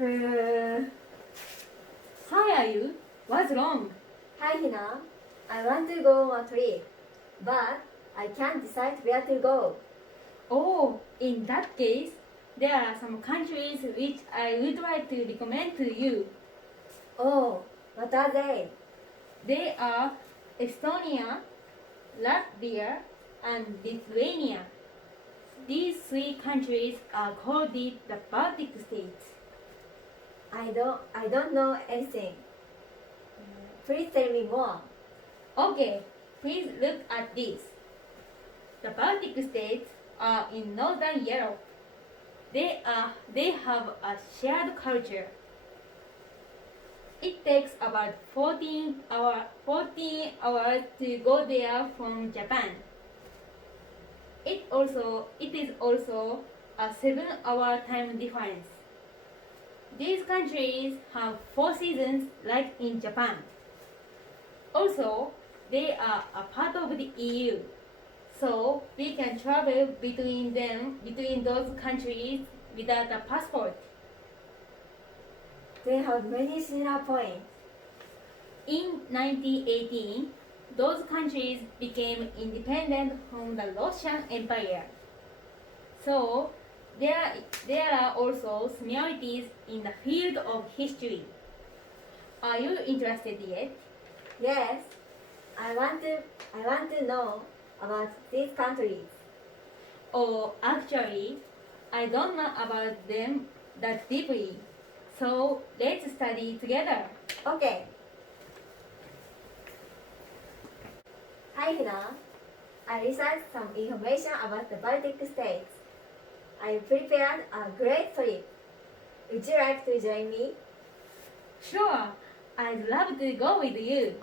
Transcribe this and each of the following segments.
Uh, Hi, Ayu. What's wrong? Hi Hina, I want to go on a trip, but I can't decide where to go. Oh, in that case, there are some countries which I would like to recommend to you. Oh, what are they? They are Estonia, Latvia, and Lithuania. These three countries are called the Baltic states. I don't know anything. Please tell me more. Okay, please look at this. The Baltic states are in northern Europe. They have a shared culture. It takes about 14 hours to go there from Japan. It is also a 7-hour time difference. These countries have 4 seasons like in Japan. Also, they are a part of the EU. So we can travel between those countries without a passport. They have many similar points. In 1918, those countries became independent from the Russian Empire. So there are also similarities in the field of history. Are you interested yet? Yes, I want to know about these countries. Oh, actually, I don't know about them that deeply. So let's study together. Okay. Hi Hina, I researched some information about the Baltic states. I prepared a great trip. Would you like to join me? Sure, I'd love to go with you.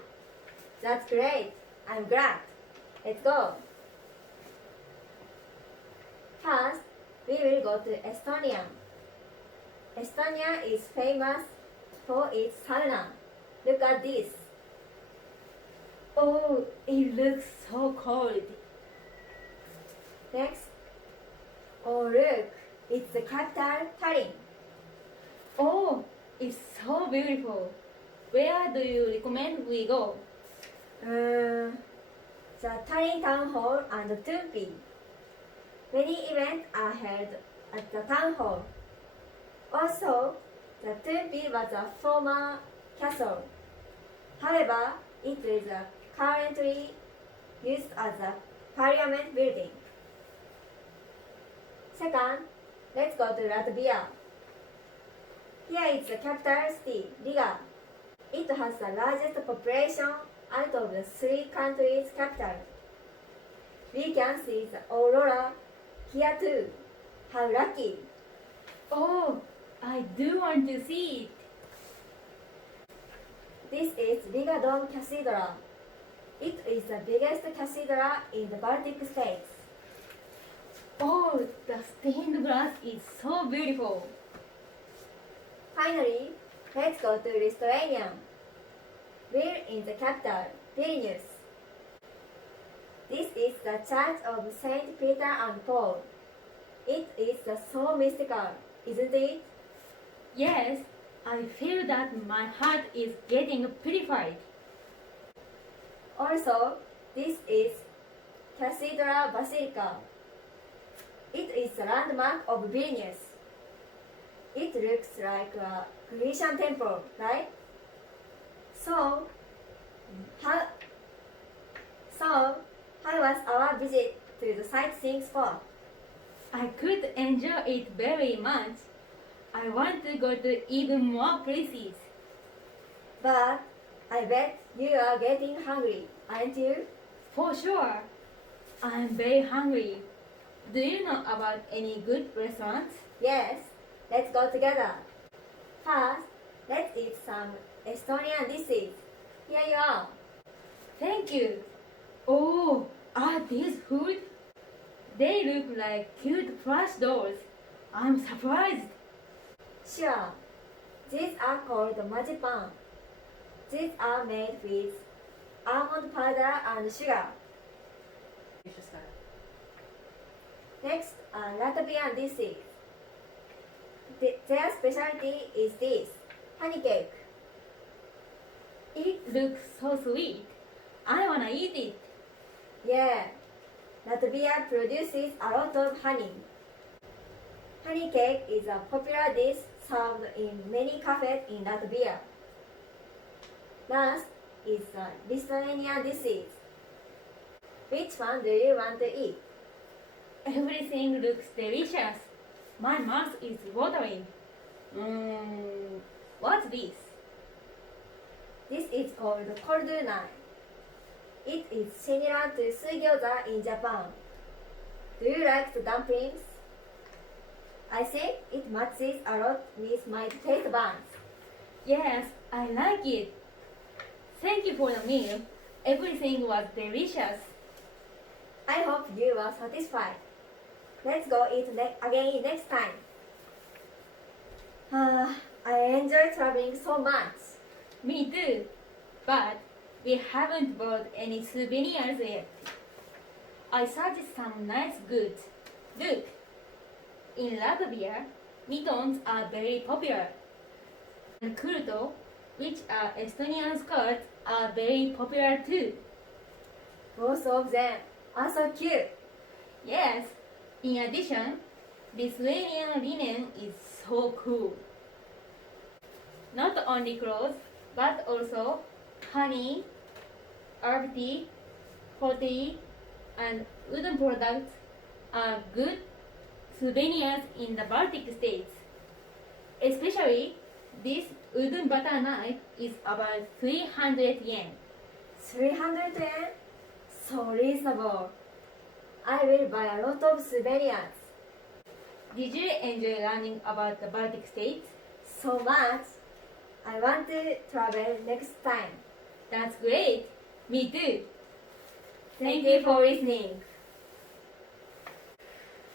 That's great. I'm glad. Let's go. First, we will go to Estonia. Estonia is famous for its sauna. Look at this. Oh, it looks so cold. Next. Oh look, it's the capital, Tallinn. Oh, it's so beautiful. Where do you recommend we go? The Tallinn Town Hall and Turkey. Many events are held at the town hall. Also, the Turkey was a former castle. However, it is currently used as a parliament building. Second, let's go to Latvia. Here is the capital city, Riga. It has the largest population out of the three countries' capitals. We can see the aurora here too. How lucky! Oh, I do want to see it. This is Riga Dome Cathedral. It is the biggest cathedral in the Baltic states. Oh, the stained glass is so beautiful. Finally, let's go to Lithuania. We're in the capital, Vilnius. This is the Church of Saint Peter and Paul. It is so mystical, isn't it? Yes, I feel that my heart is getting purified. Also, this is Cathedral Basilica. It is the landmark of Vilnius. It looks like a Grecian temple, right? So, how was our visit to the sightseeing spot? I could enjoy it very much. I want to go to even more places. But I bet you are getting hungry, aren't you? For sure. I'm very hungry. Do you know about any good restaurants? Yes, let's go together. First, let's eat some Estonian dishes. Here you are. Thank you. Oh, are these food? They look like cute plush dolls. I'm surprised. Sure. These are called marzipan. These are made with almond powder and sugar. Next are Latvian dishes. Their specialty is this honey cake. It looks so sweet. I wanna eat it. Yeah, Latvia produces a lot of honey. Honey cake is a popular dish served in many cafes in Latvia. Last is a Lithuanian dishes. Which one do you want to eat? Everything looks delicious. My mouth is watering. What's this? This is called koldunai. It is similar to sugyoza in Japan. Do you like the dumplings? I think it matches a lot with my taste buds. Yes, I like it. Thank you for the meal. Everything was delicious. I hope you are satisfied. Let's go eat again next time. I enjoy traveling so much. Me too. But we haven't bought any souvenirs yet. I searched some nice goods. Look, in Latvia, mittens are very popular. And kurto, which are Estonian skirts, are very popular too. Both of them are so cute. Yes, in addition, Lithuanian linen is so cool. Not only clothes, but also honey, herb tea, pottery, and wooden products are good souvenirs in the Baltic states. Especially, this wooden butter knife is about 300 yen. 300 yen? So reasonable. I will buy a lot of souvenirs. Did you enjoy learning about the Baltic states? So much. I want to travel next time. That's great. Me too. Thank you for listening.